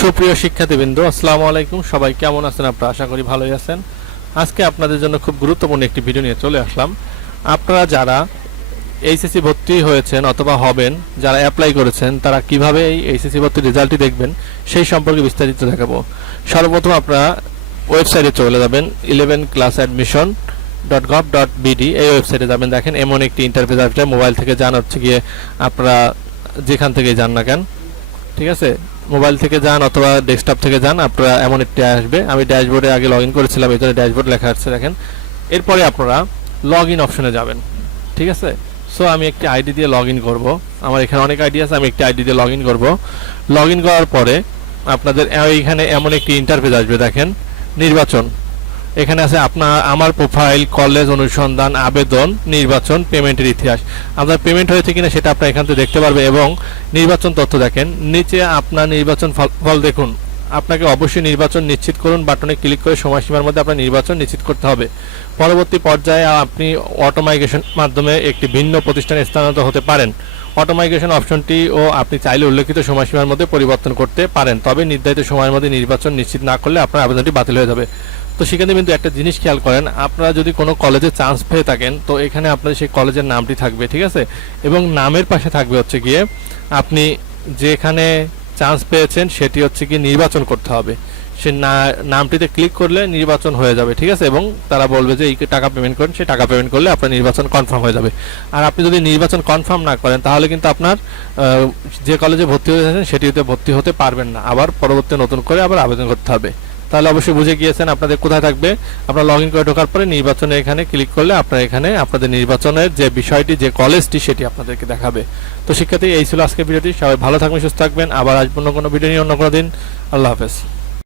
সুপ্রিয় শিক্ষার্থীবৃন্দ, আসসালামু আলাইকুম। সবাই কেমন আছেন আপনারা? আশা করি ভালোই আছেন। আজকে আপনাদের জন্য খুব গুরুত্বপূর্ণ একটি ভিডিও নিয়ে চলে আসলাম। আপনারা যারা এইচএসসি ভর্তি হয়েছেন অথবা হবেন, যারা অ্যাপ্লাই করেছেন, তারা কীভাবে এই এইচএসসি ভর্তির রেজাল্টটি দেখবেন, সেই সম্পর্কে বিস্তারিত দেখাবো। সর্বপ্রথম আপনারা ওয়েবসাইটে চলে যাবেন eleven class admission dot gov dot BD এই ওয়েবসাইটে যাবেন, দেখেন এমন একটি ইন্টারফেস আসবে মোবাইল থেকে যান, হচ্ছে গিয়ে আপনারা যেখান থেকে যান না কেন, ঠিক আছে? মোবাইল থেকে যান অথবা ডেস্কটপ থেকে যান, আপনারা এমন একটি আসবে। আমি ড্যাশবোর্ডে আগে লগ ইন করেছিলাম, এই ড্যাশবোর্ড লেখা আছে, দেখেন। এরপরে আপনারা লগ ইন অপশনে যাবেন, ঠিক আছে? সো আমি একটি আইডি দিয়ে লগ ইন করব। আমার এখানে অনেক আইডি আছে, আমি একটি আইডি দিয়ে লগ ইন করব। লগ ইন করার পরে আপনাদের, এইখানে এমন একটি ইন্টারফেস আসবে, দেখেন। নির্বাচন। এখানে আছে আপনার আমার প্রোফাইল কলেজ অনুসন্ধান, আবেদন, নির্বাচন পেমেন্টের ইতিহাস। আপনার পেমেন্ট হয়েছে কিনা সেটা আপনার এখান থেকে দেখতে পারবে এবং নির্বাচন তথ্য দেখেন। নিচে আপনার নির্বাচন ফল দেখুন। আপনাকে অবশ্যই নির্বাচন নিশ্চিত করুন। বাটনে ক্লিক করে সময়সীমার মধ্যে আপনার নির্বাচন নিশ্চিত করতে হবে। পরবর্তী পর্যায়ে আপনি অটোমাইগেশন মাধ্যমে একটি ভিন্ন প্রতিষ্ঠানে স্থানান্তর হতে পারেন। অটোমাইগেশন অপশনটি ও আপনি চাইলে উল্লেখিত সময়সীমার মধ্যে পরিবর্তন করতে পারেন। তবে নির্ধারিত সময়ের মধ্যে নির্বাচন নিশ্চিত না করলে আপনার আবেদনটি বাতিল হয়ে যাবে। তো সেখানে কিন্তু একটা জিনিস খেয়াল করেন, আপনারা যদি কোনো কলেজে চান্স পেয়ে থাকেন, তো এখানে আপনার সেই কলেজের নামটি থাকবে, ঠিক আছে? এবং নামের পাশে থাকবে হচ্ছে গিয়ে আপনি যেখানে চান্স পেয়েছেন, সেটি হচ্ছে কি নির্বাচন করতে হবে। সে নামটিতে ক্লিক করলে নির্বাচন হয়ে যাবে, ঠিক আছে? এবং তারা বলবে যে এই টাকা পেমেন্ট করেন, সেই টাকা পেমেন্ট করলে আপনার নির্বাচন কনফার্ম হয়ে যাবে। আর আপনি যদি নির্বাচন কনফার্ম না করেন, তাহলে কিন্তু আপনার যে কলেজে ভর্তি হয়ে হয়েছেন সেটিতে ভর্তি হতে পারবেন না। আবার পরবর্তী নতুন করে আবার আবেদন করতে হবে। তাহলে অবশ্যই বুঝে গিয়েছেন আপনাদের কোথায় থাকবে। আপনারা লগ ইন করে ঢোকার পরে নির্বাচনে এখানে ক্লিক করলে আপনারা এখানে আপনাদের নির্বাচনের যে বিষয়টি, যে কলেজটি সেটি আপনাদেরকে দেখাবে। তো শিক্ষার্থী, এই ছিল আজকের ভিডিওটি। সবাই ভালো থাকবেন, সুস্থ থাকবেন। আবার আজ অন্য কোনো ভিডিও নিয়ে অন্য কোনো দিন। আল্লাহ হাফেজ।